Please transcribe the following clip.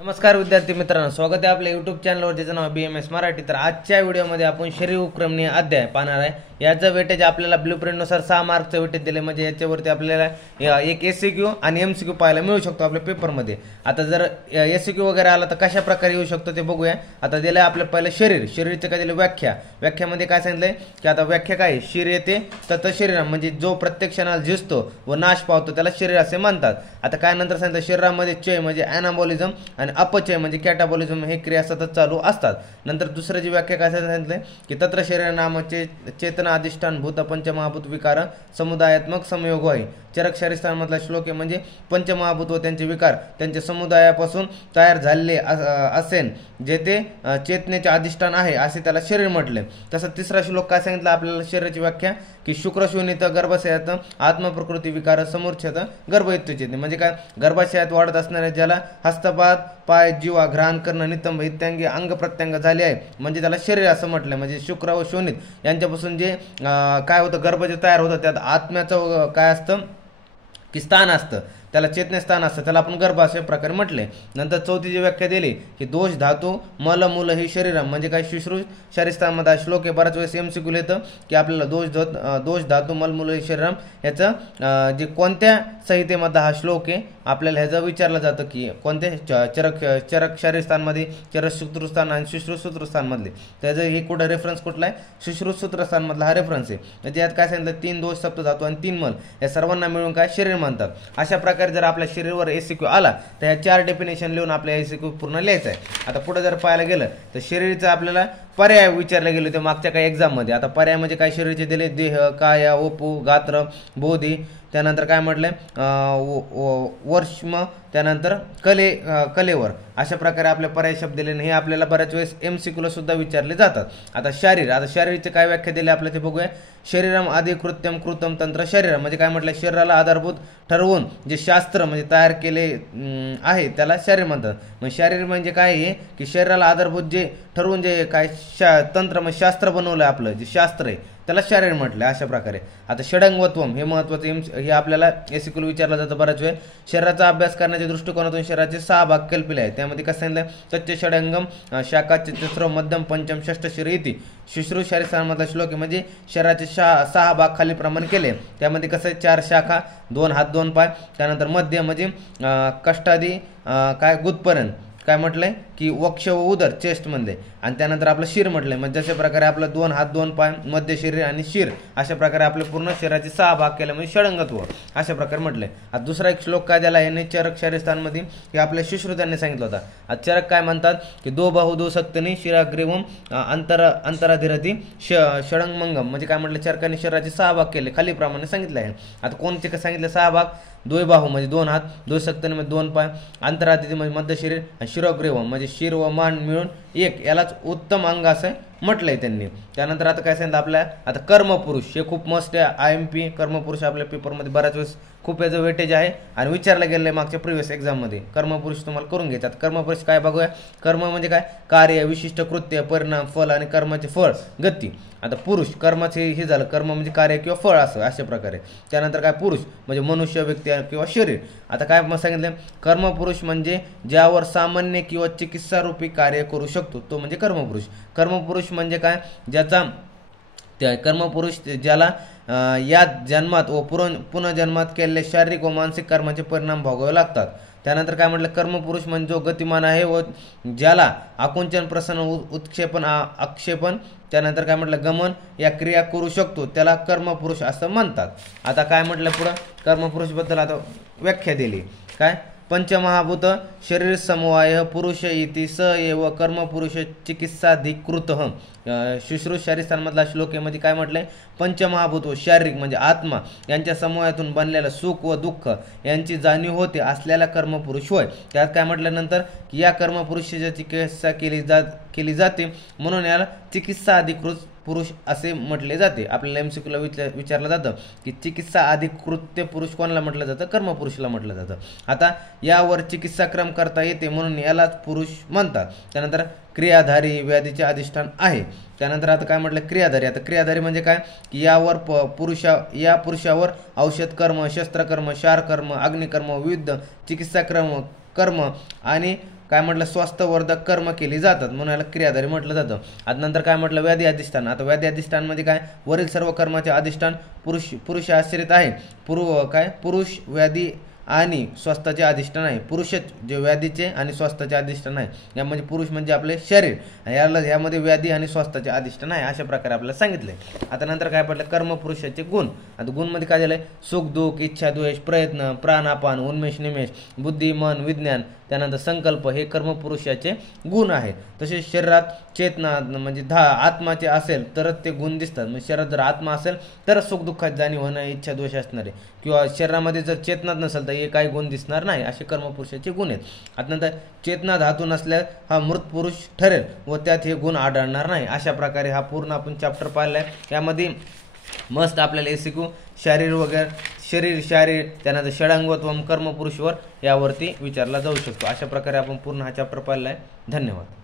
नमस्कार विद्यार्थी मित्रांनो, स्वागत आहे आपल्या यूट्यूब चॅनलवर ज्याचं नाव BMS मराठी। तर आजच्या व्हिडिओमध्ये आपण शरीर उपक्रमणीय अध्याय पाहणार आहे। याचं वेटेज आपल्याला ब्लूप्रिंटनुसार 6 मार्कचं वेटेज दिले, म्हणजे याच्यावरती आपल्याला एक SCQ आणि MCQ पाहायला मिळू शकतो आपल्या पेपरमध्ये। आता जर SCQ वगैरे आला तर कशा प्रकारे येऊ शकतो ते बघूया। आता दिलं आपलं पहिलं शरीरचं काय दिलं व्याख्यामध्ये काय सांगितलंय की आता व्याख्या काय शरीर येते तत शरीर म्हणजे जो प्रत्येक क्षणाला झिजतो व नाश पावतो त्याला शरीर असे म्हणतात। आता काय नंतर सांगितलं शरीरामध्ये चय म्हणजे ॲनाबॉलिझम आणि अपचय म्हणजे कॅटाबॉलिझम हे क्रिया सतत चालू असतात। नंतर दुसरं जी व्याख्या काय सांगितलंय की तत्र शरीर नामाचे चेतना अधिष्ठान भूत पंचमहाभूत विकार समुदायात्मक संयोग होय। चरक शरीरस्थानमधला श्लोक आहे म्हणजे पंचमहाभूत व त्यांचे विकार त्यांच्या समुदायापासून तयार झालेले असेल जेथे चेतनेचे अधिष्ठान आहे असे त्याला शरीर म्हटले। तसं तिसरा श्लोक काय सांगितलं आपल्याला शरीराची व्याख्या की शुक्रशून्यत गर्भाशयात आत्मप्रकृती विकार समूर्छत गर्भ चेतने म्हणजे काय गर्भाशयात वाढत असणाऱ्या ज्याला हस्तपात पाय जीवा घ्राण करणं नितंब इत्यांगी अंग प्रत्यंग झाले आहे म्हणजे त्याला शरीर असं म्हटलं। म्हणजे शुक्र व शोणित यांच्यापासून जे काय होतं गर्भ जे तयार होतं त्यात आत्म्याचं काय असतं की स्थान असतं त्याला चेतने स्थान असतं त्याला आपण गर्भ अशा प्रकारे म्हटले। नंतर चौथी जी व्याख्या दिली की दोष धातू मल मूल ही शरीरम म्हणजे काय शुश्रूष शरीरस्थानमध्ये श्लोक आहे। बराच वेळेस MCQ येतं की आपल्याला दोष धातू मल मूल ही शरीरम याचं जे कोणत्या संहितेमध्ये हा श्लोक आहे आपल्याला ह्याचं विचारलं जातं की कोणत्या चरक शरीरस्थानमध्ये चरक सूत्रस्थान आणि शुश्रूष सूत्रस्थानमधले त्याचं हे कुठं रेफरन्स कुठला आहे शुश्रूष सूत्रस्थानमधला हा रेफरन्स आहे। म्हणजे यात काय सांगितलं 3 दोष सप्त धातू आणि 3 मल या सर्वांना मिळून काय शरीर म्हणतात। अशा प्रकारे जर आपल्या शरीरावर SCQ आला तर ह्या 4 डेफिनेशन लिहून आपल्या SCQ पूर्ण लिहायचं आहे। आता पुढे जर पाहायला गेलं तर शरीराचं आपल्याला पर्याय विचारले गेले होते मागच्या काही एक्झाममध्ये। आता पर्याय म्हणजे काय शरीराचे दिले देह काया वपू गात्र बोधी त्यानंतर काय म्हटलंय वर्ष्म त्यानंतर कलेवर अशा प्रकारे आपले पर्याय शब्द दिले हे आपल्याला बऱ्याच वेळेस MCQ सुद्धा विचारले जातात। आता शरीराचे काय व्याख्या दिली आपल्याला ते बघूया। शरीरम आदि कृत्यम कृतम तंत्र शरीर म्हणजे काय म्हटलं शरीराला आधारभूत ठरवून जे शास्त्र म्हणजे तयार केले आहे त्याला शरीर म्हणतात। मग शरीर म्हणजे काय आहे की शरीराला आधारभूत जे ठरवून जे काय तंत्र म्हणजे शास्त्र बनवलं आपलं जे शास्त्र आहे त्याला शरीर म्हटलं अशा प्रकारे। आता षडंगवत्वम हे महत्त्वाचं हे आपल्याला SCQ विचारलं जातं बराच वेळ। शरीराचा अभ्यास करण्याच्या दृष्टिकोनातून शरीराचे 6 भाग कल्पिले आहेत त्यामध्ये कसं सांगितलं तच्च षडंगम शाखा चतुस्र मध्यम पंचम षष्ठ शरीर इति शुश्रूष शरीरस्थानमधला श्लोक आहे म्हणजे शरीराचे 6 भाग खालीप्रमाणे केले त्यामध्ये कसं 4 शाखा 2 हात 2 पाय त्यानंतर मध्य म्हणजे कष्टादी काय गुदपर्यंत काय म्हटलंय की वक्ष व उदर चेस्ट मध्ये आणि त्यानंतर आपलं शिर म्हटलंय म्हणजे जशा प्रकारे आपलं 2 हात 2 पाय मध्य शरीर आणि शिर अशा प्रकारे आपले पूर्ण शरीराचे 6 भाग केले म्हणजे षडंगत्व अशा प्रकारे म्हटलंय। आता दुसरा एक श्लोक काय दिला याने चरक शरीरस्थानमध्ये की आपल्या सुश्रुतांनी सांगितलं होता। आता चरक काय म्हणतात की दो बाहू दो सक्तनी शिराग्रीवम अंतराधिरती षडंगमंगम म्हणजे काय म्हटलं चरकाने शरीराचे 6 भाग केले खालीप्रमाणे सांगितलं आहे। आता कोणते काय सांगितले 6 भाग 2 बाहू म्हणजे 2 हात 2 सक्तनी म्हणजे 2 पाय अंतराधिरती म्हणजे मध्य शरीर आणि शिरोग्रीवम म्हणजे शिर व मान मिळून एक यालाच उत्तम अंग असं म्हटलंय त्यांनी। त्यानंतर आता काय सांगितलं आपल्या आता कर्मपुरुष हे खूप मस्त आहे IMP कर्मपुरुष आपल्या पेपरमध्ये बऱ्याच वेळेस खूप याचं वेटेज आहे आणि विचारलं गेलं आहे मागच्या प्रिव्हियस एक्झाममध्ये कर्मपुरुष तुम्हाला करून घ्यायचं। कर्मपुरुष काय बघूया कर्म म्हणजे काय कार्य विशिष्ट कृत्य परिणाम फल आणि कर्माचे फळ गती। आता पुरुष कर्माचे हे झालं कर्म म्हणजे कार्य किंवा फळ असं अशा प्रकारे। त्यानंतर काय पुरुष म्हणजे मनुष्य व्यक्ती किंवा शरीर। आता काय मग सांगितलं कर्मपुरुष म्हणजे ज्यावर सामान्य किंवा चिकित्सा रूपी कार्य करू शकतो तो म्हणजे कर्मपुरुष। कर्मपुरुष म्हणजे काय ज्याचा त्या कर्मपुरुष ज्याला या जन्मात व पुनर्जन्मात केलेले शारीरिक व मानसिक कर्माचे परिणाम भोगावे लागतात। त्यानंतर काय म्हटलं कर्मपुरुष म्हणजे जो गतिमान आहे व ज्याला आकुंचन प्रसन्न उत्क्षेपण आक्षेपण त्यानंतर काय म्हटलं गमन या क्रिया करू शकतो त्याला कर्मपुरुष असं म्हणतात। आता काय म्हटलं पुढं कर्मपुरुषबद्दल आता व्याख्या दिली काय पंचमहाभूत शरीर समवाय पुरुष इति स एव कर्मपुरुष चिकित्साधिकृत शुश्रूष शरीरस्थानमधला श्लोक आहे मध्ये काय म्हटलंय पंचमहाभूत व शारीरिक म्हणजे आत्मा यांच्या समूहातून बनलेलं सुख व दुःख यांची जाणीव होते असलेला कर्मपुरुष होय। त्यात काय म्हटलं नंतर की या कर्मपुरुषाची चिकित्सा केली जाते म्हणून याला चिकित्सा अधिकृत पुरुष असे म्हटले जाते। आपल्याला MCQ विचारलं जातं की चिकित्सा अधिकृत्य पुरुष कोणाला म्हटलं जातं कर्मपुरुषला म्हटलं जातं। आता यावर चिकित्साक्रम करता येते म्हणून यालाच पुरुष म्हणतात। त्यानंतर क्रियाधारी व्याधीचे अधिष्ठान आहे। त्यानंतर आता काय म्हटलं क्रियाधारी। आता क्रियाधारी म्हणजे काय की यावर पुरुषावर औषध कर्म शस्त्रकर्म शारकर्म अग्निकर्म विविध चिकित्साक्रम कर्म आणि काय म्हटलं, स्वास्थ्यवर्धक कर्म केली जातात म्हणून याला क्रियाधारी म्हटलं जातं. आता नंतर काय म्हटलं, व्याधी अधिष्ठान. आता व्याधी अधिष्ठानमध्ये काय, वरील सर्व कर्माचे अधिष्ठान पुरुष आश्रित आहे. पुरुष व्याधी आणि स्वास्थ्याचे अधिष्ठान आहे. पुरुषच जे व्याधीचे आणि स्वास्थ्याचे अधिष्ठान आहे. यामध्ये पुरुष म्हणजे आपले शरीर, यामध्ये व्याधी आणि स्वास्थ्याचे अधिष्ठान आहे, अशा प्रकारे आपल्याला सांगितलंय. आता नंतर काय पडलं, कर्म पुरुषाचे गुण. आता गुणमध्ये काय झालंय, सुख दुःख, इच्छा द्वेष, प्रयत्न, प्राणापान, उन्मेष निमेष, बुद्धी मन विज्ञान, त्यानंतर संकल्प, हे कर्म पुरुषाचे गुण आहेत. तसेच शरीरात चेतना म्हणजे आत्माचे असेल तरच ते गुण दिसतात. म्हणजे शरीरात जर आत्मा असेल तरच सुख दुःखात जाणीव होणं, इच्छा द्वेष असणार आहे. किंवा शरीरामध्ये जर चेतनाच नसेल तर हे काही गुण दिसणार नाही, असे कर्मपुरुषाचे गुण आहेत. आता नंतर चेतना धातू नसल्यास हा मृत पुरुष ठरेल व त्यात हे गुण आढळणार नाही. अशा प्रकारे हा पूर्ण आपण चॅप्टर पाहिला आहे. यामध्ये मस्त आपल्याला एसिक्यू शरीर शारीर, त्यानंतर षडांगत्वम कर्मपुरुषवर यावरती विचारला जाऊ शकतो. अशा प्रकारे आपण पूर्ण हा चॅप्टर पाहिला आहे. धन्यवाद.